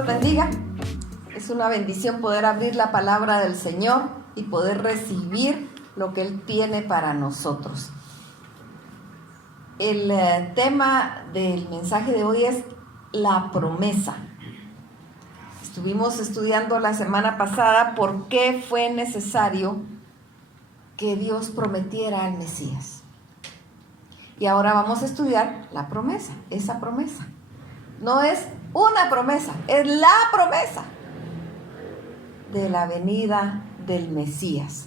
los bendiga. Es una bendición poder abrir la palabra del Señor y poder recibir lo que Él tiene para nosotros. El tema del mensaje de hoy es la promesa. Estuvimos estudiando la semana pasada por qué fue necesario que Dios prometiera al Mesías. Y ahora vamos a estudiar la promesa, esa promesa. No es una promesa, es la promesa de la venida del Mesías.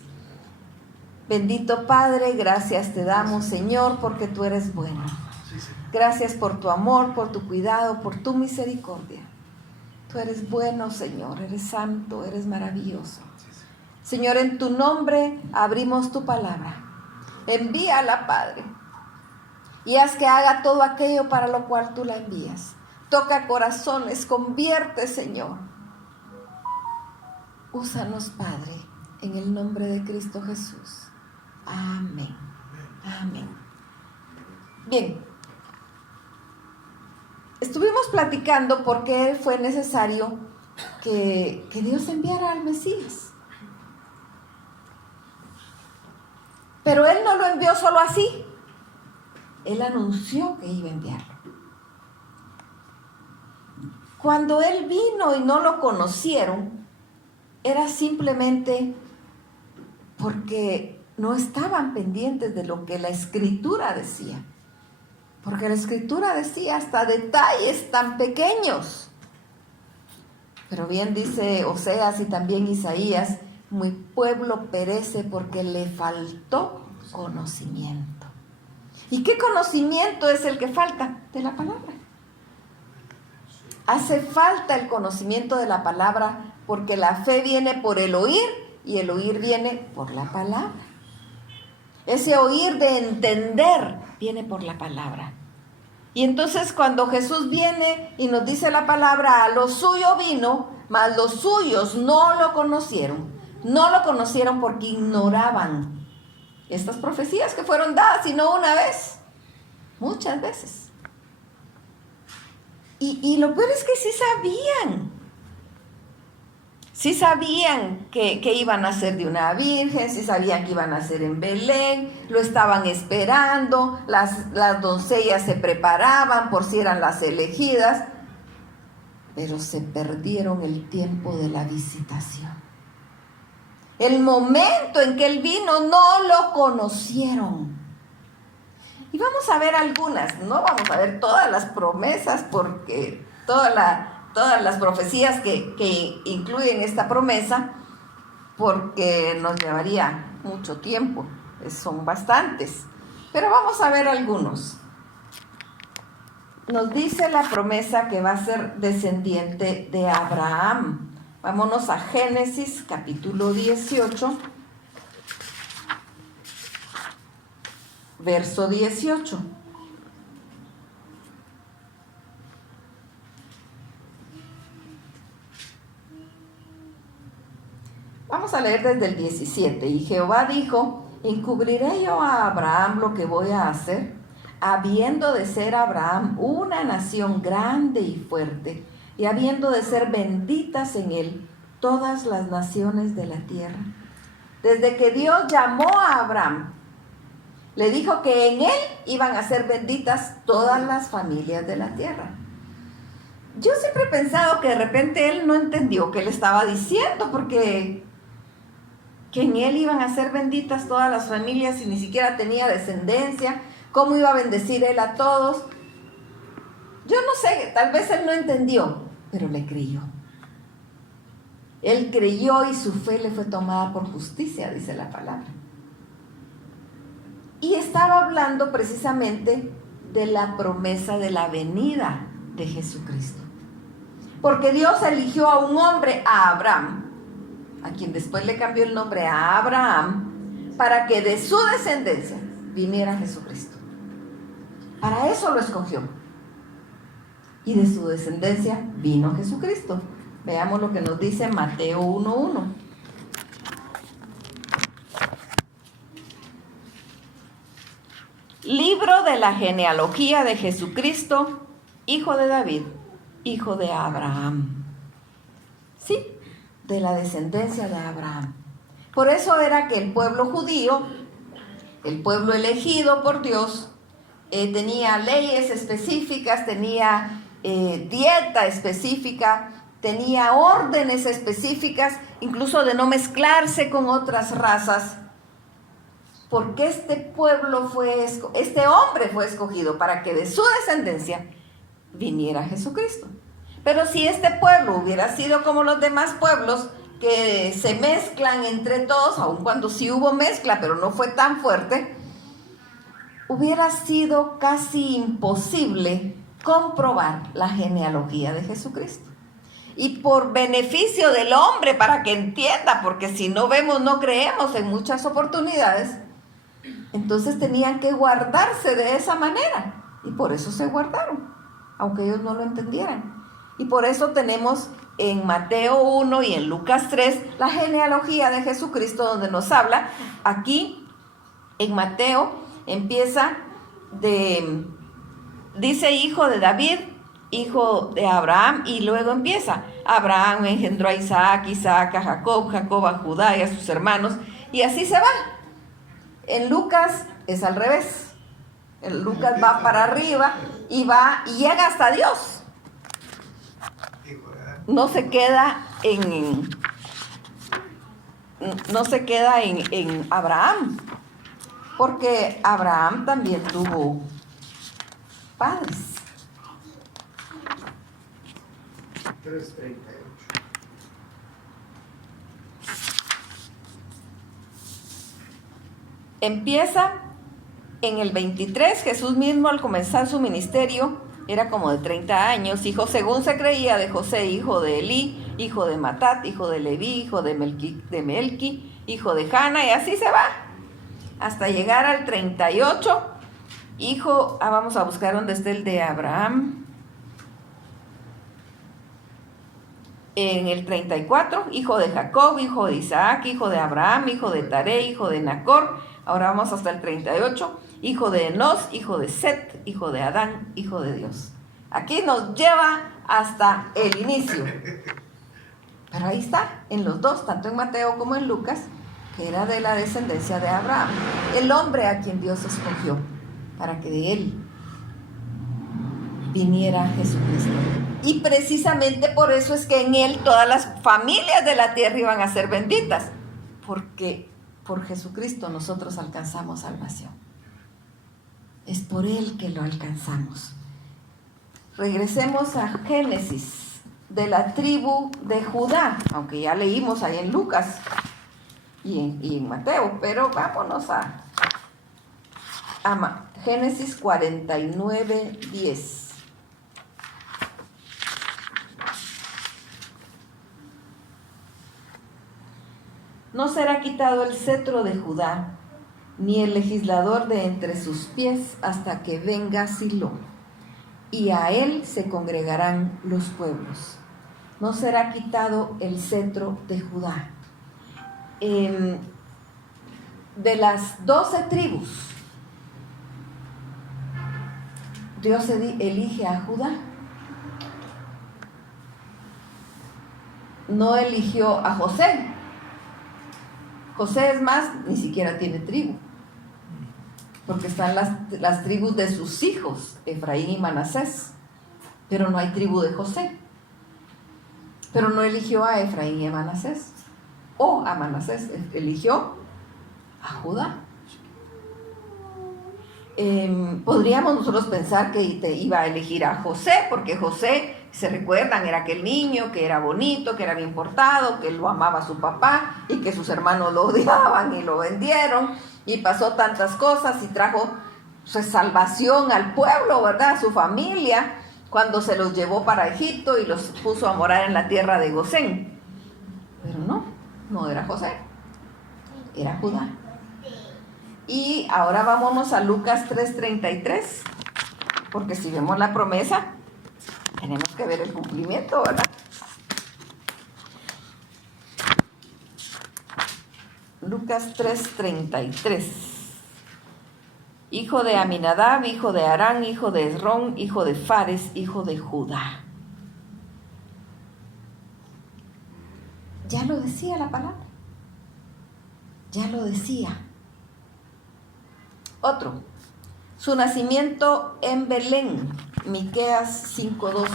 Bendito Padre, gracias te damos, Señor, porque tú eres bueno. Gracias por tu amor, por tu cuidado, por tu misericordia. Tú eres bueno, Señor, eres santo, eres maravilloso. Señor, en tu nombre abrimos tu palabra. Envíala, Padre, y haz que haga todo aquello para lo cual tú la envías. Toca corazones, convierte, Señor. Úsanos, Padre, en el nombre de Cristo Jesús. Amén. Amén. Bien. Estuvimos platicando por qué fue necesario que Dios enviara al Mesías. Pero Él no lo envió solo así. Él anunció que iba a enviarlo. Cuando Él vino y no lo conocieron, era simplemente porque no estaban pendientes de lo que la Escritura decía. Porque la Escritura decía hasta detalles tan pequeños. Pero bien dice Oseas y también Isaías, mi pueblo perece porque le faltó conocimiento. ¿Y qué conocimiento es el que falta? De la palabra. Hace falta el conocimiento de la palabra porque la fe viene por el oír y el oír viene por la palabra. Ese oír de entender viene por la palabra. Y entonces cuando Jesús viene y nos dice la palabra, a lo suyo vino, mas los suyos no lo conocieron. No lo conocieron porque ignoraban estas profecías que fueron dadas y no una vez, muchas veces. Y lo peor es que sí sabían que iban a ser de una virgen, sí sabían que iban a ser en Belén, lo estaban esperando, las doncellas se preparaban por si eran las elegidas, pero se perdieron el tiempo de la visitación. El momento en que Él vino no lo conocieron. Y vamos a ver algunas, no vamos a ver todas las promesas, porque todas las profecías que incluyen esta promesa, porque nos llevaría mucho tiempo, son bastantes. Pero vamos a ver algunos. Nos dice la promesa que va a ser descendiente de Abraham. Vámonos a Génesis capítulo 18, verso 18. Vamos a leer desde el 17. Y Jehová dijo, ¿encubriré yo a Abraham lo que voy a hacer? Habiendo de ser Abraham una nación grande y fuerte, y habiendo de ser benditas en él todas las naciones de la tierra. Desde que Dios llamó a Abraham, le dijo que en él iban a ser benditas todas las familias de la tierra. Yo siempre he pensado que de repente él no entendió qué le estaba diciendo, porque que en él iban a ser benditas todas las familias y ni siquiera tenía descendencia. ¿Cómo iba a bendecir él a todos? Yo no sé, tal vez él no entendió, pero le creyó. Él creyó y su fe le fue tomada por justicia, dice la palabra. Y estaba hablando precisamente de la promesa de la venida de Jesucristo. Porque Dios eligió a un hombre, a Abraham, a quien después le cambió el nombre a Abraham, para que de su descendencia viniera Jesucristo. Para eso lo escogió. Y de su descendencia vino Jesucristo. Veamos lo que nos dice Mateo 1:1. Libro de la genealogía de Jesucristo, hijo de David, hijo de Abraham. Sí, de la descendencia de Abraham. Por eso era que el pueblo judío, el pueblo elegido por Dios, tenía leyes específicas, tenía dieta específica, tenía órdenes específicas, incluso de no mezclarse con otras razas, porque este hombre fue escogido para que de su descendencia viniera Jesucristo. Pero si este pueblo hubiera sido como los demás pueblos, que se mezclan entre todos, aun cuando sí hubo mezcla, pero no fue tan fuerte, hubiera sido casi imposible comprobar la genealogía de Jesucristo. Y por beneficio del hombre, para que entienda, porque si no vemos, no creemos en muchas oportunidades, entonces tenían que guardarse de esa manera. Y por eso se guardaron, aunque ellos no lo entendieran. Y por eso tenemos en Mateo 1 y en Lucas 3 la genealogía de Jesucristo, donde nos habla. Aquí en Mateo empieza dice hijo de David, hijo de Abraham, y luego empieza: Abraham engendró a Isaac, Isaac a Jacob, Jacob a Judá y a sus hermanos, y así se va. En Lucas es al revés. En Lucas va para arriba y llega hasta Dios. No se queda en Abraham, porque Abraham también tuvo padres. 3:38. Empieza en el 23, Jesús mismo al comenzar su ministerio era como de 30 años, hijo según se creía de José, hijo de Elí, hijo de Matat, hijo de Leví, hijo de Melqui, hijo de Jana, y así se va, hasta llegar al 38, vamos a buscar donde esté el de Abraham. En el 34, hijo de Jacob, hijo de Isaac, hijo de Abraham, hijo de Taré, hijo de Nacor. Ahora vamos hasta el 38, hijo de Enos, hijo de Set, hijo de Adán, hijo de Dios. Aquí nos lleva hasta el inicio. Pero ahí está, en los dos, tanto en Mateo como en Lucas, que era de la descendencia de Abraham, el hombre a quien Dios escogió para que de él viniera Jesucristo. Y precisamente por eso es que en él todas las familias de la tierra iban a ser benditas, porque por Jesucristo nosotros alcanzamos salvación. Es por él que lo alcanzamos. Regresemos a Génesis, de la tribu de Judá, aunque ya leímos ahí en Lucas y en Mateo, pero vámonos a Génesis 49:10. No será quitado el cetro de Judá, ni el legislador de entre sus pies, hasta que venga Silo, y a él se congregarán los pueblos. No será quitado el cetro de Judá. De las 12 tribus, Dios elige a Judá. No eligió a José. José, es más, ni siquiera tiene tribu, porque están las tribus de sus hijos, Efraín y Manasés, pero no hay tribu de José. Pero no eligió a Efraín y a Manasés, o a Manasés, eligió a Judá. Podríamos nosotros pensar que iba a elegir a José, porque José, se recuerdan, era aquel niño que era bonito, que era bien portado, que lo amaba a su papá y que sus hermanos lo odiaban y lo vendieron, y pasó tantas cosas y trajo salvación al pueblo, ¿verdad? A su familia, cuando se los llevó para Egipto y los puso a morar en la tierra de Gosén. Pero no era José, era Judá. Y ahora vámonos a Lucas 3:33, porque si vemos la promesa, tenemos que ver el cumplimiento, ¿verdad? Lucas 3:33. Hijo de Aminadab, hijo de Arán, hijo de Esrón, hijo de Fares, hijo de Judá. Ya lo decía la palabra. Ya lo decía. Otro. Su nacimiento en Belén. Miqueas 5:2.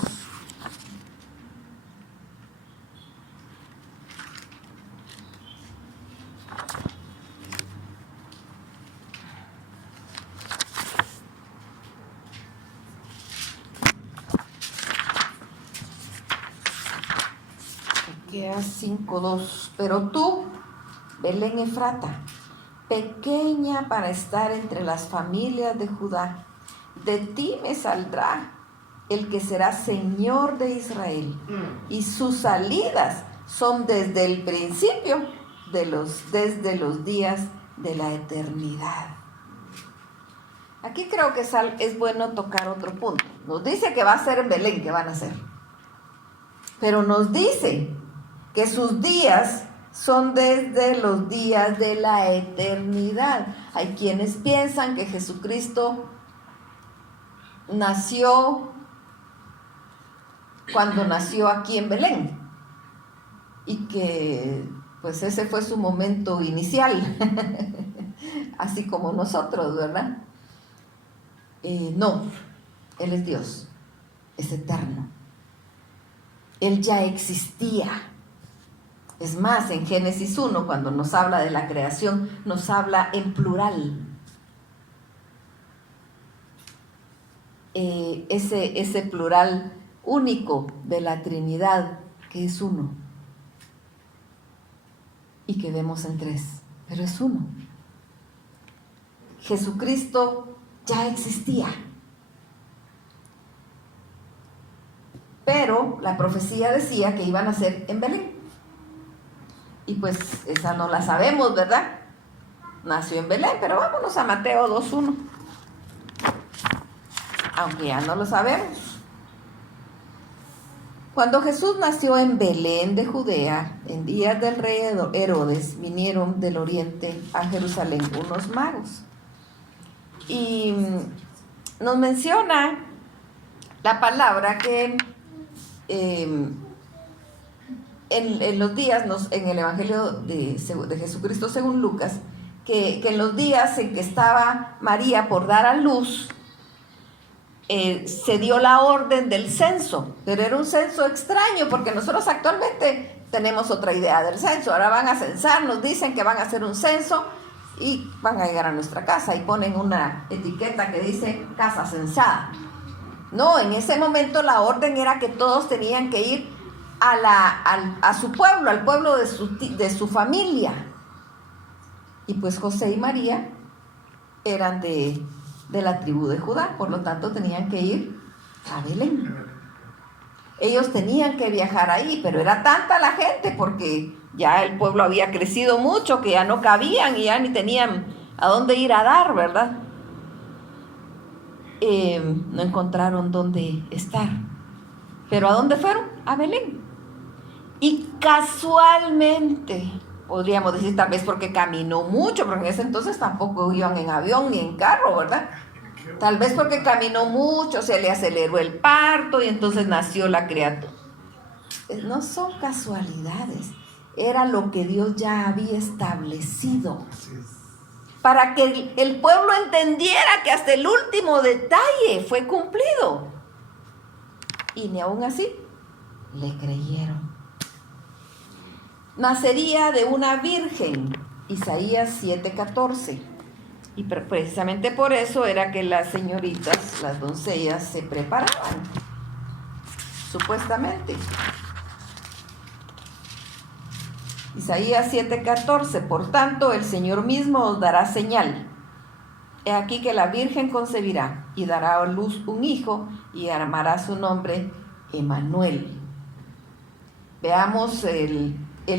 Miqueas 5:2. Pero tú, Belén Efrata, pequeña para estar entre las familias de Judá, de ti me saldrá el que será Señor de Israel, y sus salidas son desde el principio, desde los días de la eternidad. Aquí creo que es bueno tocar otro punto. Nos dice que va a ser en Belén, que van a ser, pero nos dice que sus días son desde los días de la eternidad. Hay quienes piensan que Jesucristo nació cuando nació aquí en Belén y que pues ese fue su momento inicial, así como nosotros, ¿verdad? No, Él es Dios, es eterno. Él ya existía. Es más, en Génesis 1, cuando nos habla de la creación, nos habla en plural. Ese plural único de la Trinidad, que es uno. Y que vemos en tres, pero es uno. Jesucristo ya existía. Pero la profecía decía que iban a ser en Belén. Y pues esa no la sabemos, ¿verdad? Nació en Belén, pero vámonos a Mateo 2:1. Aunque ya no lo sabemos. Cuando Jesús nació en Belén de Judea, en días del rey Herodes, vinieron del oriente a Jerusalén unos magos. Y nos menciona la palabra que en los días, en el Evangelio de Jesucristo según Lucas, que en los días en que estaba María por dar a luz, se dio la orden del censo, pero era un censo extraño porque nosotros actualmente tenemos otra idea del censo. Ahora van a censar, nos dicen que van a hacer un censo y van a llegar a nuestra casa y ponen una etiqueta que dice casa censada. No, en ese momento la orden era que todos tenían que ir a su pueblo, al pueblo de su familia. Y pues José y María eran de la tribu de Judá, por lo tanto tenían que ir a Belén. Ellos tenían que viajar ahí, pero era tanta la gente porque ya el pueblo había crecido mucho que ya no cabían y ya ni tenían a dónde ir a dar, ¿verdad? No encontraron dónde estar. ¿Pero a dónde fueron? A Belén. Y casualmente, podríamos decir tal vez porque caminó mucho, porque en ese entonces tampoco iban en avión ni en carro, ¿verdad? Tal vez porque caminó mucho, se le aceleró el parto y entonces nació la criatura. No son casualidades, era lo que Dios ya había establecido. Para que el pueblo entendiera que hasta el último detalle fue cumplido. Y ni aún así le creyeron. Nacería de una virgen, Isaías 7:14. Y precisamente por eso era que las señoritas, las doncellas, se preparaban, supuestamente. Isaías 7:14, por tanto, el Señor mismo os dará señal. He aquí que la virgen concebirá y dará a luz un hijo y llamará su nombre Emmanuel. Veamos el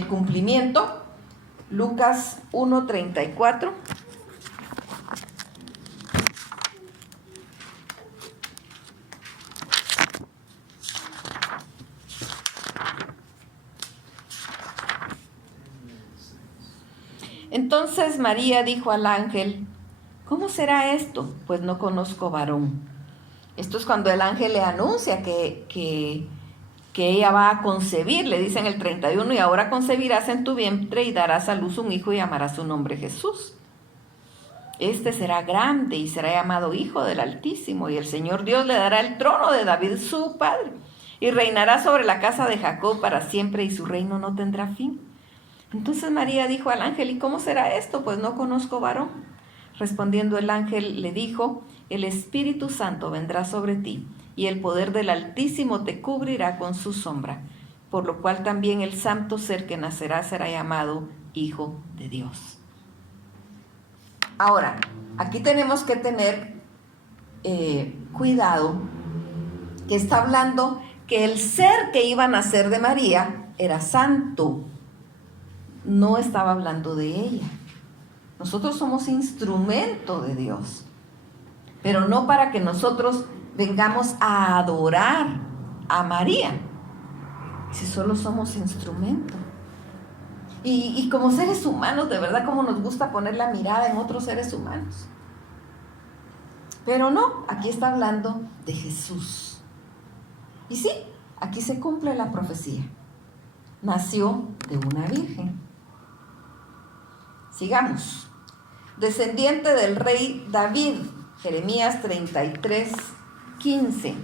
cumplimiento. Lucas 1:34. Entonces María dijo al ángel: ¿cómo será esto? Pues no conozco varón. Esto es cuando el ángel le anuncia que que ella va a concebir, le dice en el 31, y ahora concebirás en tu vientre y darás a luz un hijo y llamarás su nombre Jesús. Este será grande y será llamado Hijo del Altísimo, y el Señor Dios le dará el trono de David su padre, y reinará sobre la casa de Jacob para siempre, y su reino no tendrá fin. Entonces María dijo al ángel: ¿y cómo será esto? Pues no conozco varón. Respondiendo el ángel le dijo: el Espíritu Santo vendrá sobre ti, y el poder del Altísimo te cubrirá con su sombra, por lo cual también el santo ser que nacerá será llamado Hijo de Dios. Ahora, aquí tenemos que tener cuidado, que está hablando que el ser que iba a nacer de María era santo, no estaba hablando de ella. Nosotros somos instrumento de Dios, pero no para que nosotros vengamos a adorar a María, si solo somos instrumento. Y como seres humanos, de verdad, como nos gusta poner la mirada en otros seres humanos. Pero no, aquí está hablando de Jesús. Y sí, aquí se cumple la profecía. Nació de una virgen. Sigamos. Descendiente del rey David, Jeremías 33, 15.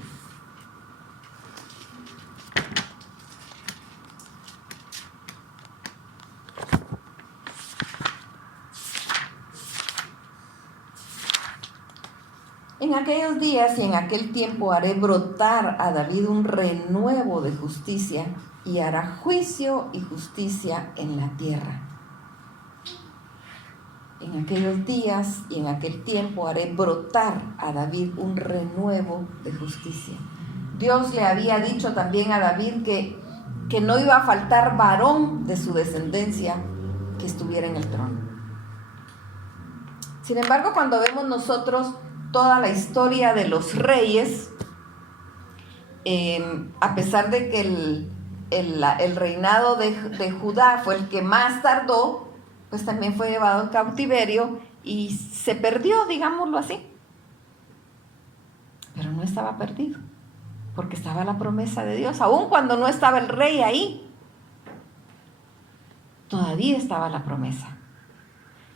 En aquellos días y en aquel tiempo haré brotar a David un renuevo de justicia, y hará juicio y justicia en la tierra. En aquellos días y en aquel tiempo haré brotar a David un renuevo de justicia. Dios le había dicho también a David que no iba a faltar varón de su descendencia que estuviera en el trono. Sin embargo, cuando vemos nosotros toda la historia de los reyes, a pesar de que el reinado de Judá fue el que más tardó, pues también fue llevado en cautiverio y se perdió, digámoslo así. Pero no estaba perdido, porque estaba la promesa de Dios. Aun cuando no estaba el rey ahí, todavía estaba la promesa.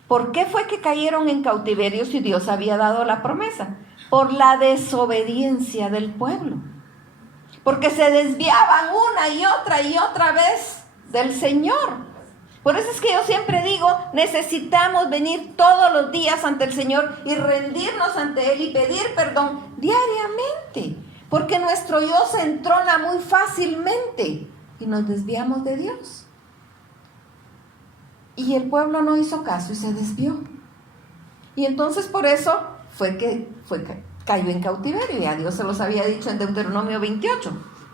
¿Por qué fue que cayeron en cautiverio si Dios había dado la promesa? Por la desobediencia del pueblo. Porque se desviaban una y otra vez del Señor. Por eso es que yo siempre digo, necesitamos venir todos los días ante el Señor y rendirnos ante Él y pedir perdón diariamente. Porque nuestro yo se entrona muy fácilmente y nos desviamos de Dios. Y el pueblo no hizo caso y se desvió. Y entonces por eso fue que cayó en cautiverio. Ya Dios se los había dicho en Deuteronomio 28,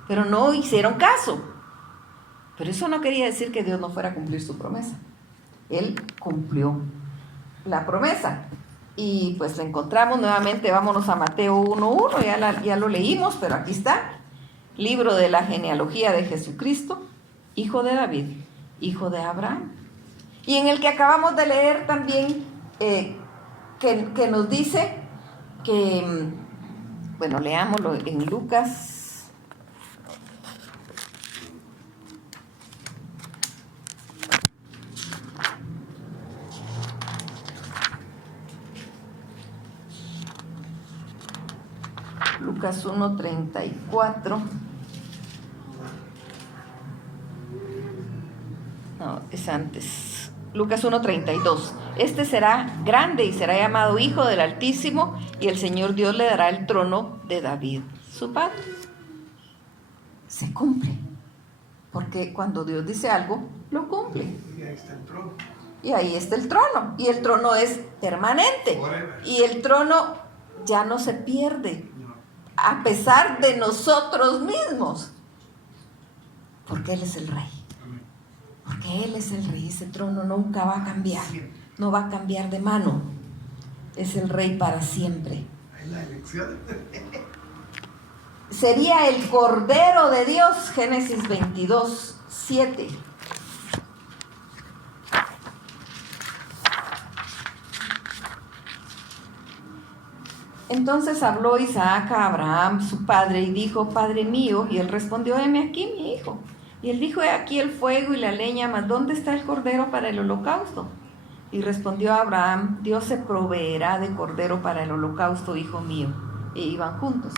pero no hicieron caso. Pero eso no quería decir que Dios no fuera a cumplir su promesa. Él cumplió la promesa. Y pues la encontramos nuevamente, vámonos a Mateo 1:1, ya lo leímos, pero aquí está. Libro de la genealogía de Jesucristo, hijo de David, hijo de Abraham. Y en el que acabamos de leer también, que nos dice que, bueno, leámoslo en Lucas. Lucas 1:34. No, es antes. Lucas 1:32. Este será grande y será llamado Hijo del Altísimo, y el Señor Dios le dará el trono de David, su padre. Se cumple. Porque cuando Dios dice algo, lo cumple. Y ahí está el trono. Y ahí está el trono. Y el trono es permanente. Y el trono ya no se pierde, a pesar de nosotros mismos. Porque Él es el Rey. Porque Él es el Rey. Ese trono nunca va a cambiar. No va a cambiar de mano. Es el Rey para siempre. Ahí la elección. Sería el Cordero de Dios. Génesis 22:7. Entonces habló Isaac a Abraham, su padre, y dijo: Padre mío. Y él respondió: heme aquí, mi hijo. Y él dijo: he aquí el fuego y la leña, mas ¿dónde está el cordero para el holocausto? Y respondió Abraham: Dios se proveerá de cordero para el holocausto, hijo mío. E iban juntos.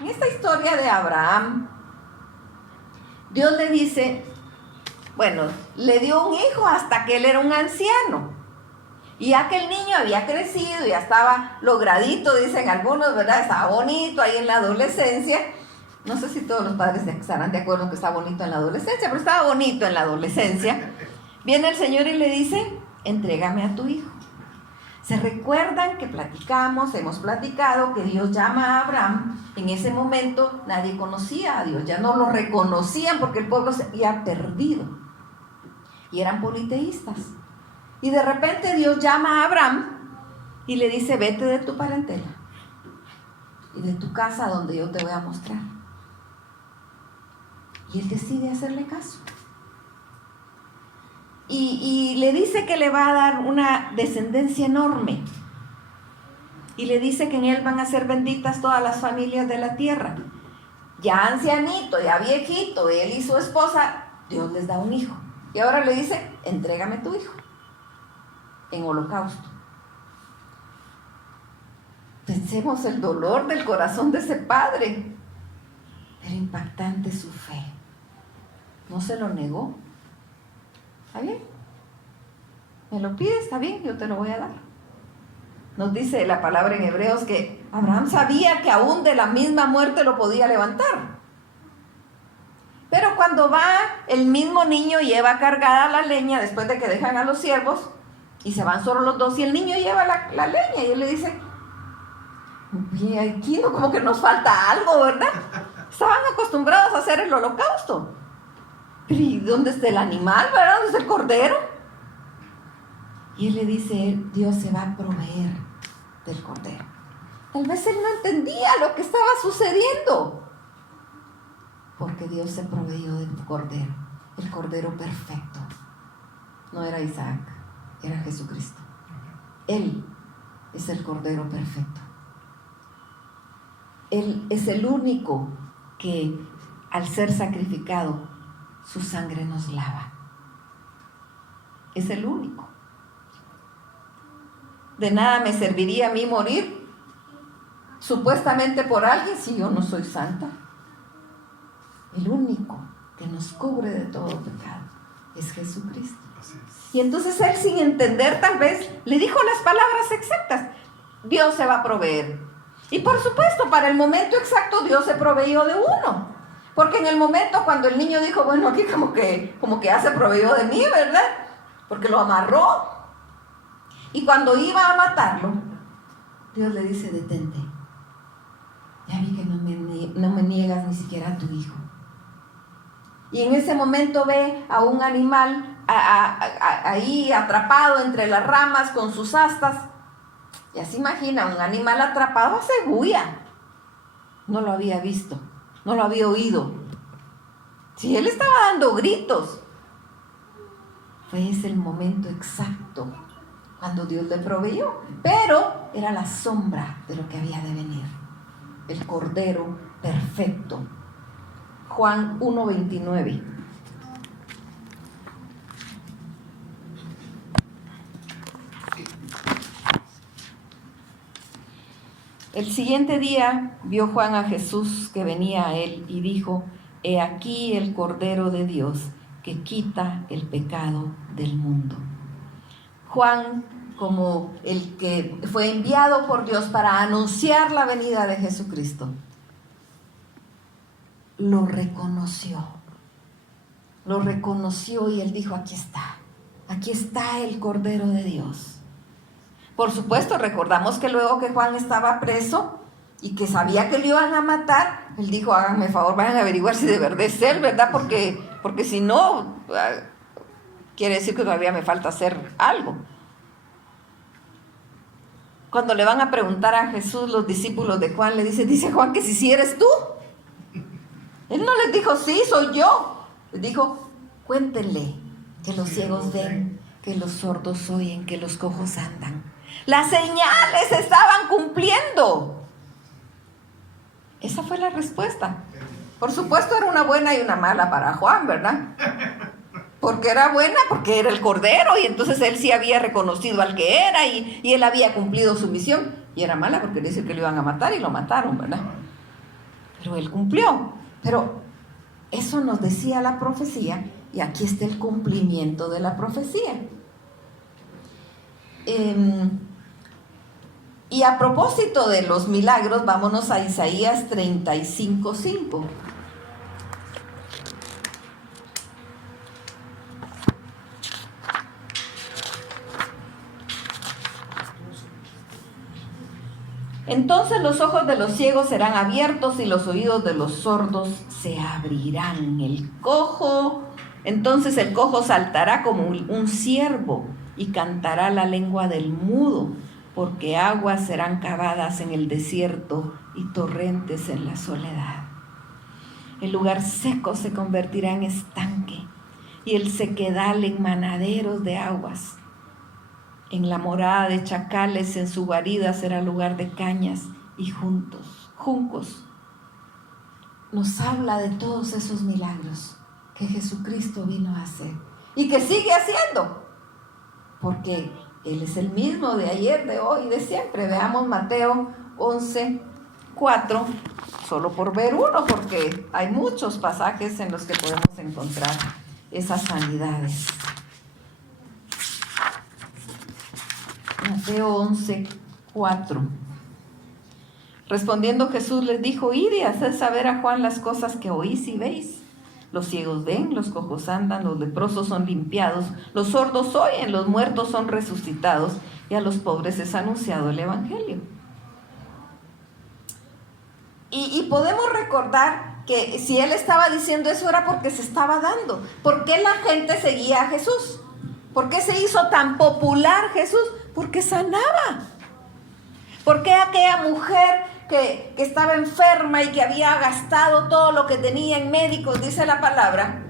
En esta historia de Abraham, Dios le dice, bueno, le dio un hijo hasta que él era un anciano. Y ya que el niño había crecido, ya estaba logradito, dicen algunos, ¿verdad? Estaba bonito ahí en la adolescencia. No sé si todos los padres estarán de acuerdo que está bonito en la adolescencia, pero estaba bonito en la adolescencia. Viene el Señor y le dice: entrégame a tu hijo. Se recuerdan que hemos platicado que Dios llama a Abraham. En ese momento nadie conocía a Dios, ya no lo reconocían porque el pueblo se había perdido. Y eran politeístas. Y de repente Dios llama a Abraham y le dice: vete de tu parentela y de tu casa donde yo te voy a mostrar. Y él decide hacerle caso. Y le dice que le va a dar una descendencia enorme. Y le dice que en él van a ser benditas todas las familias de la tierra. Ya ancianito, ya viejito, él y su esposa, Dios les da un hijo. Y ahora le dice: entrégame tu hijo en holocausto. Pensemos el dolor del corazón de ese padre. Pero impactante su fe. No se lo negó. ¿Está bien? ¿Me lo pides? Está bien, yo te lo voy a dar. Nos dice la palabra en Hebreos que Abraham sabía que aún de la misma muerte lo podía levantar. Pero cuando va el mismo niño, lleva cargada la leña después de que dejan a los siervos y se van solo los dos, y el niño lleva la leña y él le dice: aquí no, como que nos falta algo, ¿verdad? Estaban acostumbrados a hacer el holocausto. Pero ¿y dónde está el animal, verdad? ¿Dónde está el cordero? Y él le dice: Dios se va a proveer del cordero. Tal vez él no entendía lo que estaba sucediendo, porque Dios se proveyó del cordero, el cordero perfecto. No era Isaac, era Jesucristo. Él es el cordero perfecto. Él es el único que, al ser sacrificado, su sangre nos lava. Es el único. De nada me serviría a mí morir supuestamente por alguien si yo no soy santa. El único que nos cubre de todo pecado es Jesucristo. Y entonces él, sin entender, tal vez le dijo las palabras exactas: Dios se va a proveer. Y por supuesto, para el momento exacto Dios se proveyó de uno. Porque en el momento cuando el niño dijo: bueno, aquí como que ya se proveyó de mí, ¿verdad? Porque lo amarró. Y cuando iba a matarlo, Dios le dice: detente. Ya vi que no me niegas ni siquiera a tu hijo. Y en ese momento ve a un animal ahí atrapado entre las ramas con sus astas. Ya se imagina, un animal atrapado hace bulla. No lo había visto, no lo había oído. Si él estaba dando gritos. Fue ese el momento exacto cuando Dios le proveyó. Pero era la sombra de lo que había de venir. El cordero perfecto. Juan 1:29. El siguiente día vio Juan a Jesús que venía a él y dijo: he aquí el Cordero de Dios que quita el pecado del mundo. Juan, como el que fue enviado por Dios para anunciar la venida de Jesucristo, lo reconoció y él dijo: aquí está el Cordero de Dios. Por supuesto, recordamos que luego que Juan estaba preso y que sabía que le iban a matar, él dijo: háganme favor, vayan a averiguar si de verdad es él, ¿verdad? Porque si no, quiere decir que todavía me falta hacer algo. Cuando le van a preguntar a Jesús los discípulos de Juan, dice Juan que si eres tú. Él no les dijo: sí, soy yo. Les dijo: cuéntenle que los ciegos ven, que los sordos oyen, que los cojos andan. Las señales se estaban cumpliendo. Esa fue la respuesta. Por supuesto era una buena y una mala para Juan, ¿verdad? Porque era buena, porque era el Cordero, y entonces él sí había reconocido al que era, y él había cumplido su misión. Y era mala porque dice que lo iban a matar, y lo mataron, ¿verdad? Pero él cumplió. Pero eso nos decía la profecía, y aquí está el cumplimiento de la profecía. Y a propósito de los milagros, vámonos a Isaías 35:5. Entonces los ojos de los ciegos serán abiertos y los oídos de los sordos se abrirán. Entonces el cojo saltará como un ciervo y cantará la lengua del mudo, porque aguas serán cavadas en el desierto y torrentes en la soledad. El lugar seco se convertirá en estanque y el sequedal en manaderos de aguas. En la morada de chacales, en su guarida será lugar de cañas y juncos. Nos habla de todos esos milagros que Jesucristo vino a hacer y que sigue haciendo, porque Él es el mismo de ayer, de hoy y de siempre. Veamos Mateo 11:4, solo por ver uno, porque hay muchos pasajes en los que podemos encontrar esas sanidades. Mateo 11:4. Respondiendo Jesús les dijo: id y haced saber a Juan las cosas que oís y veis. Los ciegos ven, los cojos andan, los leprosos son limpiados, los sordos oyen, los muertos son resucitados, y a los pobres es anunciado el Evangelio. Y podemos recordar que si él estaba diciendo eso era porque se estaba dando. ¿Por qué la gente seguía a Jesús? ¿Por qué se hizo tan popular Jesús? Porque sanaba. ¿Por qué aquella mujer que estaba enferma y que había gastado todo lo que tenía en médicos, dice la palabra,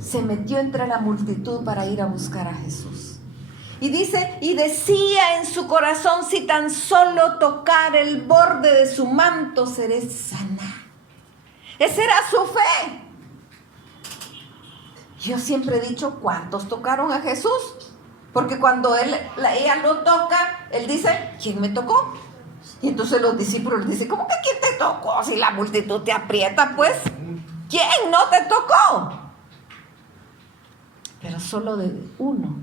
se metió entre la multitud para ir a buscar a Jesús? Y dice, y decía en su corazón: si tan solo tocar el borde de su manto, seré sana. Esa era su fe. Yo siempre he dicho, ¿cuántos tocaron a Jesús? Porque cuando ella lo toca, él dice: ¿quién me tocó? Y entonces los discípulos dicen: ¿cómo que quién te tocó? Si la multitud te aprieta, pues, ¿quién no te tocó? Pero solo de uno,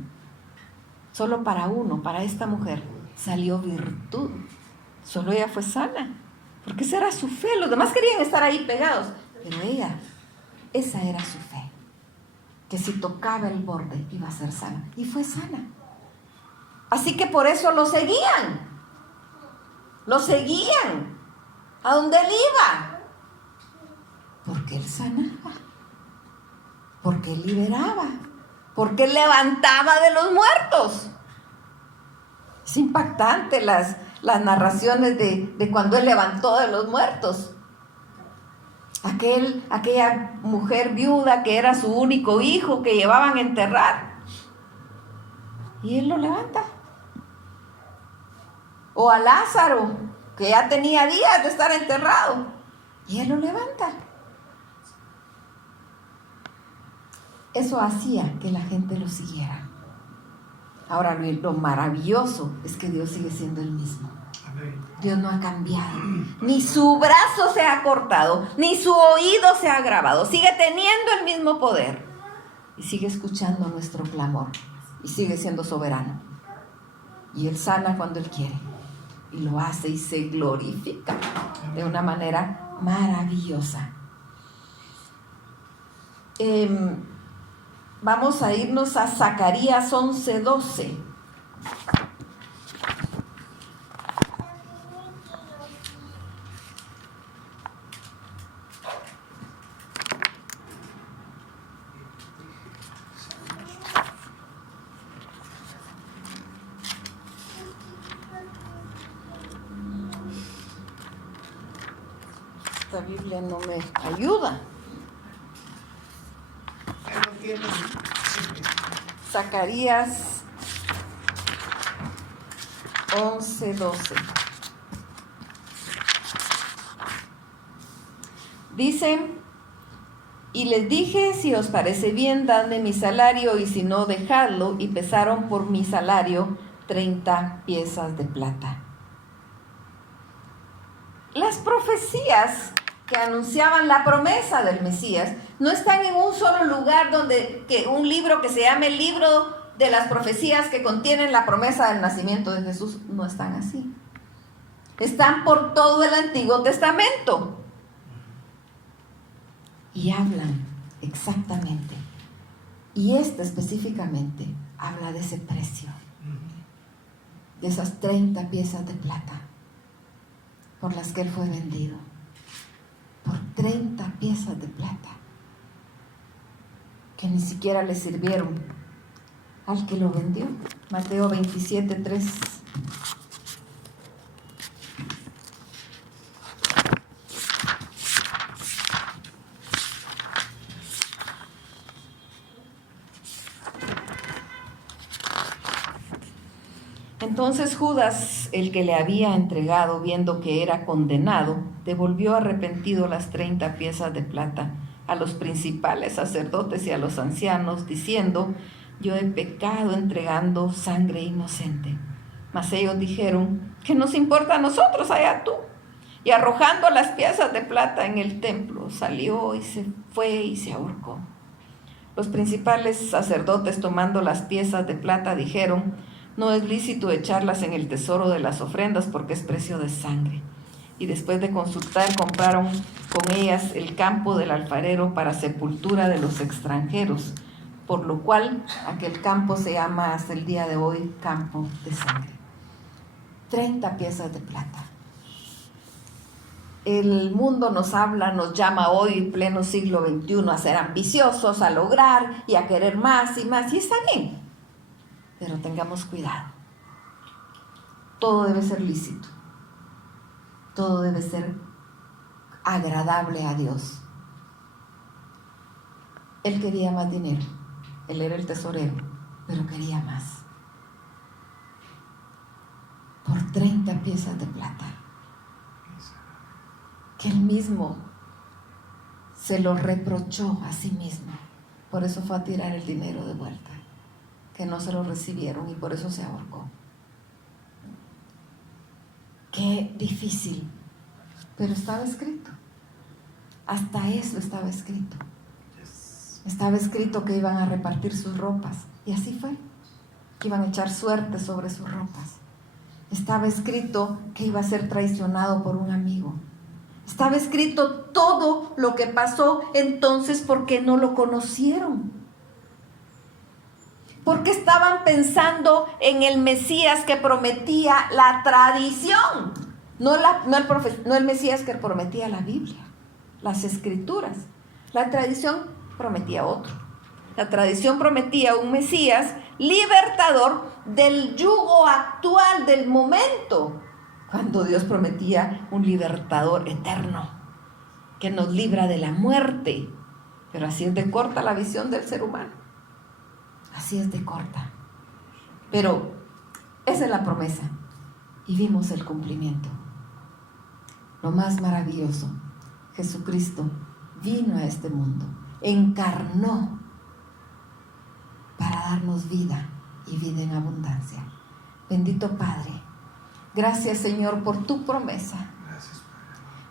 solo para uno, para esta mujer, salió virtud. Solo ella fue sana, porque esa era su fe. Los demás querían estar ahí pegados, pero ella, esa era su fe, que si tocaba el borde iba a ser sana, y fue sana. Así que por eso lo seguían a donde él iba, porque él sanaba, porque él liberaba, porque él levantaba de los muertos. Es impactante las narraciones de cuando él levantó de los muertos. Aquella mujer viuda que era su único hijo que llevaban a enterrar, y él lo levanta. O a Lázaro, que ya tenía días de estar enterrado, y él lo levanta. Eso hacía que la gente lo siguiera. Ahora, lo maravilloso es que Dios sigue siendo el mismo. Dios no ha cambiado, ni su brazo se ha cortado, ni su oído se ha agravado. Sigue teniendo el mismo poder y sigue escuchando nuestro clamor, y sigue siendo soberano. Y Él sana cuando Él quiere, y lo hace y se glorifica de una manera maravillosa. Vamos a irnos a Zacarías 11:12. Esta Biblia no me ayuda. Zacarías 11:12. Dice, y les dije, si os parece bien, dadme mi salario, y si no, dejadlo. Y pesaron por mi salario 30 piezas de plata. Las profecías que anunciaban la promesa del Mesías no están en un solo lugar un libro que se llame el libro de las profecías que contienen la promesa del nacimiento de Jesús. No están así. Están por todo el Antiguo Testamento. Y hablan exactamente. Y específicamente habla de ese precio. De esas 30 piezas de plata por las que él fue vendido. Por 30 piezas de plata. Que ni siquiera le sirvieron al que lo vendió. Mateo 27:3. Entonces Judas, el que le había entregado, viendo que era condenado, devolvió arrepentido las 30 piezas de plata a los principales sacerdotes y a los ancianos, diciendo, yo he pecado entregando sangre inocente. Mas ellos dijeron, ¿qué nos importa a nosotros? Allá tú. Y arrojando las piezas de plata en el templo, salió y se fue y se ahorcó. Los principales sacerdotes, tomando las piezas de plata, dijeron, no es lícito echarlas en el tesoro de las ofrendas porque es precio de sangre. Y después de consultar, compraron con ellas el campo del alfarero para sepultura de los extranjeros, por lo cual aquel campo se llama hasta el día de hoy campo de sangre. 30 piezas de plata. El mundo nos habla, nos llama hoy, pleno siglo XXI, a ser ambiciosos, a lograr y a querer más y más, y está bien. Pero tengamos cuidado. Todo debe ser lícito. Todo debe ser agradable a Dios. Él quería más dinero. Él era el tesorero, pero quería más. Por 30 piezas de plata. Que él mismo se lo reprochó a sí mismo. Por eso fue a tirar el dinero de vuelta. Que no se lo recibieron y por eso se ahorcó. Qué difícil, pero estaba escrito. Hasta eso estaba escrito. Estaba escrito que iban a repartir sus ropas y así fue. Que iban a echar suerte sobre sus ropas. Estaba escrito que iba a ser traicionado por un amigo. Estaba escrito todo lo que pasó entonces porque no lo conocieron. Porque estaban pensando en el Mesías que prometía la tradición, no el Mesías que prometía la Biblia, las Escrituras. La tradición prometía otro. La tradición prometía un Mesías libertador del yugo actual del momento, cuando Dios prometía un libertador eterno que nos libra de la muerte. Pero así es de corta la visión del ser humano. Así es de corta. Pero esa es la promesa. Y vimos el cumplimiento. Lo más maravilloso. Jesucristo vino a este mundo. Encarnó para darnos vida y vida en abundancia. Bendito Padre. Gracias, Señor, por tu promesa.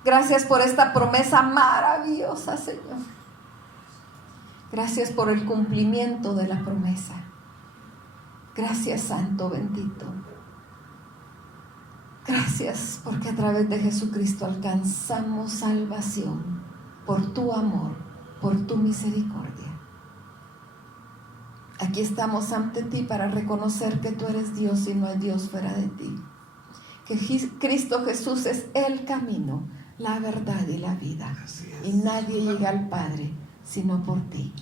Gracias por esta promesa maravillosa, Señor. Gracias por el cumplimiento de la promesa. Gracias, Santo bendito. Gracias porque a través de Jesucristo alcanzamos salvación por tu amor, por tu misericordia. Aquí estamos ante ti para reconocer que tú eres Dios y no hay Dios fuera de ti. Que Cristo Jesús es el camino, la verdad y la vida. Y nadie llega al Padre sino por ti.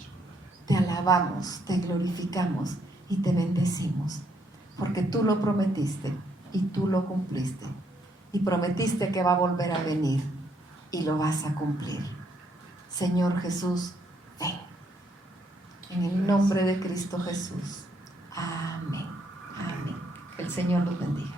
Te alabamos, te glorificamos y te bendecimos, porque tú lo prometiste y tú lo cumpliste. Y prometiste que va a volver a venir y lo vas a cumplir. Señor Jesús, ven. En el nombre de Cristo Jesús. Amén. Amén. Que el Señor los bendiga.